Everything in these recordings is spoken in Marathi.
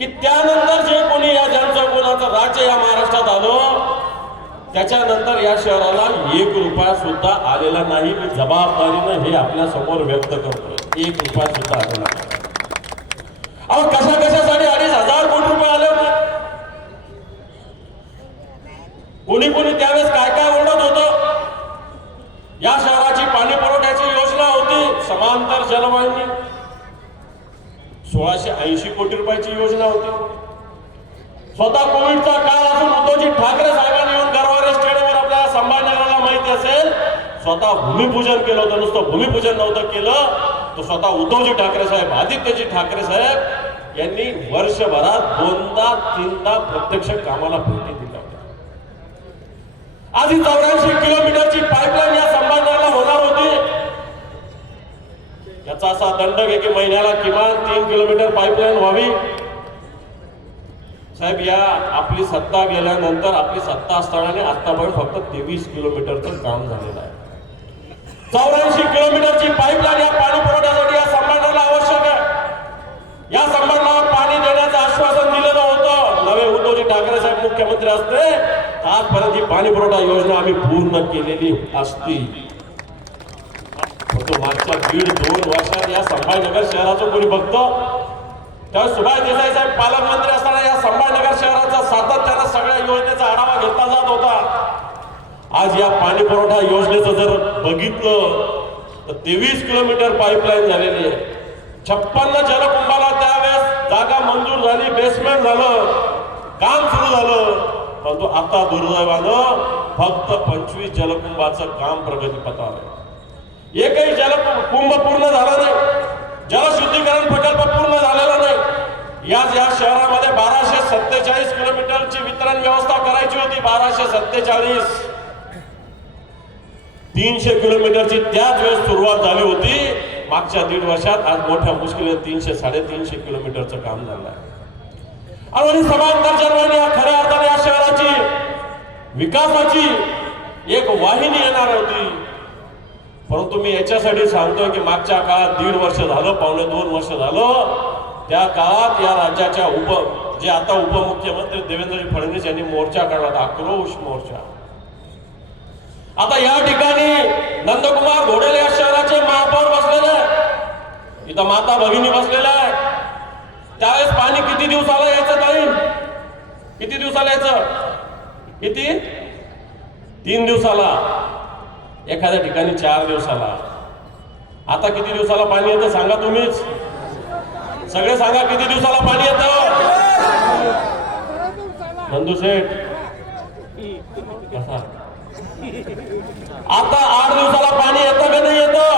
की त्यानंतर जे कोणी या ज्यांचं कोणाचं राज्य या महाराष्ट्रात आलं त्याच्यानंतर या शहराला एक रुपया सुद्धा आलेला नाही. मी जबाबदारीनं हे आपल्यासमोर व्यक्त करतो एक रुपया सुद्धा आलेला नाही. अहो कशा कशासाठी अडीच हजार कोटी रुपये आले कोणी कोणी त्यावेळेस काय काय ओरडत होतं? या शहराची पाणी पुरवठ्याची योजना होती. समांतर जलवाहिनी. सोळाशे ऐंशी कोटी रुपयाची योजना होती. स्वतः कोविडचा काळ असून उद्धवजी ठाकरे साहेबांनी येऊन गरवारे स्टेडियमवर आपल्याला संभाजीनगरला माहिती असेल स्वतः भूमिपूजन केलं होतं नुसतं भूमिपूजन नव्हतं केलं. तर स्वतः उद्धवजी ठाकरे साहेब आदित्यजी ठाकरे साहेब यांनी वर्षभरात दोनदा तीनदा प्रत्यक्ष कामाला भेटी दिल्या होत्या. आज ही चौऱ्याऐंशी किलोमीटरची पाईपलाईन या संभाजीनगर याचा असा दंड आहे की महिन्याला किमान तीन किलोमीटर पाईपलाईन व्हावी. साहेब या आपली सत्ता गेल्यानंतर आपली सत्ता असताना आतापर्यंत फक्त तेवीस किलोमीटरचं काम झालेलं आहे. चौऱ्याऐंशी किलोमीटरची पाईपलाईन या पाणी पुरवठ्यासाठी या संबंधाला आवश्यक आहे. या संभाजीनगरला पाणी देण्याचं आश्वासन दिलेलं होतं. नवे उद्धवजी ठाकरे साहेब मुख्यमंत्री असते. आजपर्यंत ही पाणी पुरवठा योजना आम्ही पूर्ण केलेली असती. तो मागच्या दीड दोन वर्षात या संभाजीनगर शहराचं कोणी बघतं त्यावेळेस सुभाष देसाई साहेब पालकमंत्री असताना या संभाजीनगर शहराचा सातत्यानं सगळ्या योजनेचा आढावा घेतला जात होता. आज या पाणी पुरवठा योजनेचं जर बघितलं तर तेवीस किलोमीटर पाईपलाईन झालेली आहे. छप्पन्न जलकुंभाला त्यावेळेस जागा मंजूर झाली बेसमेंट झालं काम सुरू झालं. परंतु आता दुर्दैवानं फक्त पंचवीस जलकुंभाचं काम प्रगतीपथावर आहे. एकही जल कुंभ पूर्ण झाला नाही. जलशुद्धीकरण प्रकल्प पूर्ण झालेला नाही. या या शहरामध्ये बाराशे सत्तेचाळीस किलोमीटरची वितरण व्यवस्था करायची होती बाराशे सत्तेचाळीस. तीनशे किलोमीटरची त्याच वेळेस सुरुवात झाली होती. मागच्या दीड वर्षात आज मोठ्या मुश्किल तीनशे साडेतीनशे किलोमीटरचं काम झालं आहे. आणि समांतर जर्मनी या खऱ्या अर्थाने या शहराची विकासाची एक वाहिनी येणार होती. परंतु मी याच्यासाठी सांगतोय की मागच्या काळात दीड वर्ष झालं पावणे दोन वर्ष झालं. त्या काळात या राज्याच्या उप जे आता उपमुख्यमंत्री देवेंद्रजी फडणवीस यांनी मोर्चा काढला आक्रोश मोर्चा. आता या ठिकाणी नंदकुमार घोडेले या शहराचे महापौर बसलेले आहे. इथं माता भगिनी बसलेल्या आहे त्यावेळेस पाणी किती दिवसाला यायचं ताई? किती दिवसाला यायचं? किती? तीन दिवसाला. एखाद्या ठिकाणी चार दिवसाला. आता किती दिवसाला पाणी येतं सांगा तुम्हीच. सगळे सांगा किती दिवसाला पाणी येतं. नंदू शेठ. कसा? आता आठ दिवसाला पाणी येतं का नाही येतं?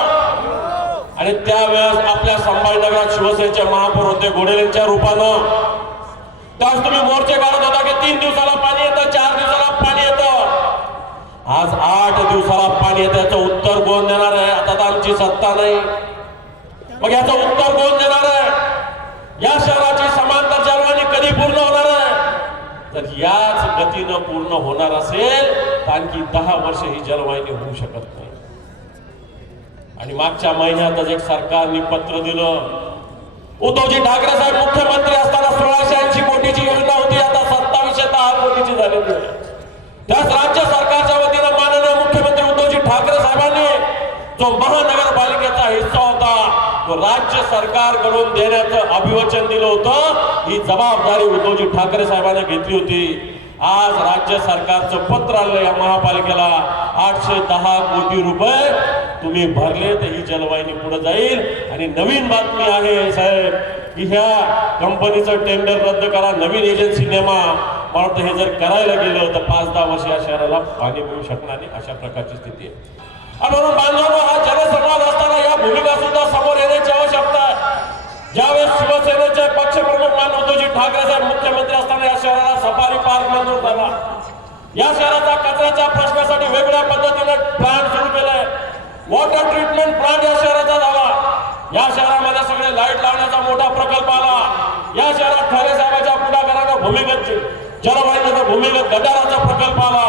आणि त्यावेळेस आपल्या संभाजीनगरात शिवसेनेचे महापौर होते घोडेलेंच्या रूपानं. त्यावेळेस तुम्ही मोर्चे काढत होता की तीन दिवसाला पाणी येतं चार दिवस आज आठ दिवसाला पाणी येतं याचं उत्तर कोण देणार आहे? आता तर आमची सत्ता नाही. मग याचं उत्तर कोण देणार आहे? या शहराची समांतर जलवाणी कधी पूर्ण होणार आहे? तर याच गतीनं पूर्ण होणार असेल तर आणखी दहा वर्ष ही जलवाहिनी होऊ शकत नाही. आणि मागच्या महिन्यातच एक सरकारने पत्र दिलं. उद्धवजी ठाकरे साहेब मुख्यमंत्री असताना सोळाशे ऐंशी कोटीची योजना होती आता सत्तावीसशे दहा कोटीची झालेली आहे. त्याच जो महानगरपालिकेचा हिस्सा होता तो राज्य सरकारकडून देण्याचं अभिवचन दिलं होतं. ही जबाबदारी उद्धवजी ठाकरे साहेबांनी घेतली होती. आज राज्य सरकारचं पत्र आलं या महापालिकेला आठशे दहा कोटी रुपये तुम्ही भरले तर ही जलवाहिनी पुढे जाईल. आणि नवीन बातमी आहे साहेब की ह्या कंपनीचं टेंडर रद्द करा नवीन एजन्सी नेमा. मला वाटतं हे जर करायला गेलं तर पाच दहा वर्ष या शहराला पाणी मिळू शकणार नाही अशा प्रकारची स्थिती आहे. म्हणून ठाकरे साहेब मुख्यमंत्री असताना या शहराला सफारी पार्क मंजूर झाला या शहराचा कचऱ्याच्या प्रश्नासाठी वेगळ्या पद्धतीने प्लांट सुरू केलाय. वॉटर ट्रीटमेंट प्लांट या शहराचा झाला. या शहरामध्ये सगळे लाइट लावण्याचा मोठा प्रकल्प आला. या शहरात ठाकरे साहेबांच्या पुढाकारानं भूमिगत जलवाहिनीचा भूमिगत गटाराचा प्रकल्प आला.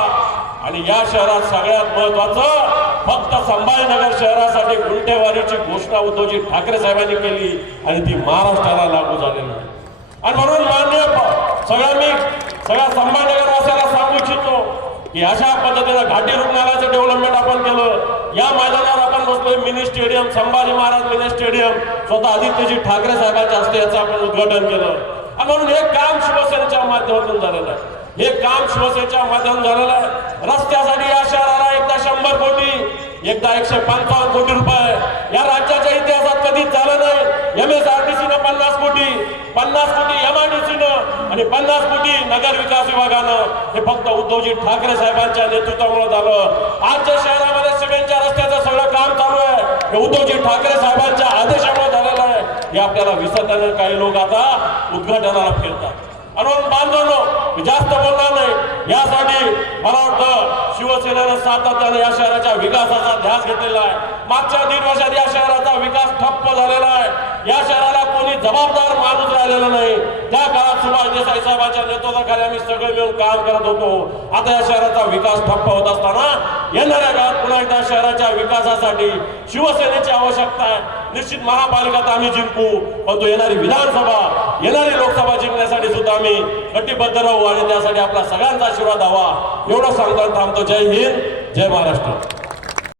आणि या शहरात सगळ्यात महत्वाचं फक्त संभाजीनगर शहरासाठी गुंटेवारीची घोषणा उद्धवजी ठाकरे साहेबांनी केली आणि ती महाराष्ट्राला लागू झालेली आहे. आणि म्हणून मान्य सगळ्या मी सगळ्या संभाजीनगरवासियाला सांगू इच्छितो की अशा पद्धतीनं घाटी रुग्णालयाचं डेव्हलपमेंट आपण केलं. या मैदानावर आपण बसलोय mini stadium Sambhaji Maharaj mini stadium. स्वतः आदित्यजी ठाकरे साहेबांच्या हस्ते याचं आपण उद्घाटन केलं. आणि म्हणून हे काम शिवसेनेच्या माध्यमातून झालेलं आहे. हे काम शिवसेनेच्या माध्यमातून झालेलं आहे. रस्त्यासाठी या शहराला एकदा शंभर कोटी एकदा एकशे पंचावन्न कोटी रुपये. या राज्याच्या इतिहासात कधीच झालं नाही. एम एस आर टी सीनं पन्नास कोटी पन्नास कोटी एम आर डी सीनं आणि पन्नास कोटी नगर विकास विभागानं. हे फक्त उद्धवजी ठाकरे साहेबांच्या नेतृत्वामुळे झालं. आजच्या शहरामध्ये सिमेंटच्या रस्त्याचं सगळं काम चालू आहे. हे उद्धवजी ठाकरे साहेबांच्या आदेशामुळे झालेलं आहे. हे आपल्याला विसरताना काही लोक आता उद्घाटनाला फिरतात. आणि म्हणून बांधवनो जास्त बोलणार नाही. यासाठी मला वाटतं शिवसेनेनं सातत्याने या शहराच्या विकासाचा ध्यास घेतलेला आहे. मागच्या दीड वर्षात या शहराचा विकास ठप्प झालेला आहे. या शहराला कोणी जबाबदार माणूस राहिलेला नाही. त्या काळात सुभाष देसाई साहेबांच्या नेतृत्वाखाली आम्ही सगळे मिळून काम करत होतो. आता या शहराचा विकास ठप्प होत असताना येणाऱ्या काळात पुन्हा एकदा शहराच्या विकासासाठी शिवसेनेची आवश्यकता आहे. निश्चित महापालिकात आम्ही जिंकू. परंतु येणारी विधानसभा येणारी लोकसभा जिंकण्यासाठी सुद्धा आम्ही कटिबद्ध राहू आणि त्यासाठी आपला सगळ्यांचा आशीर्वाद हवा. एवढं सांगताना थांबतो. जय हिंद जय महाराष्ट्र.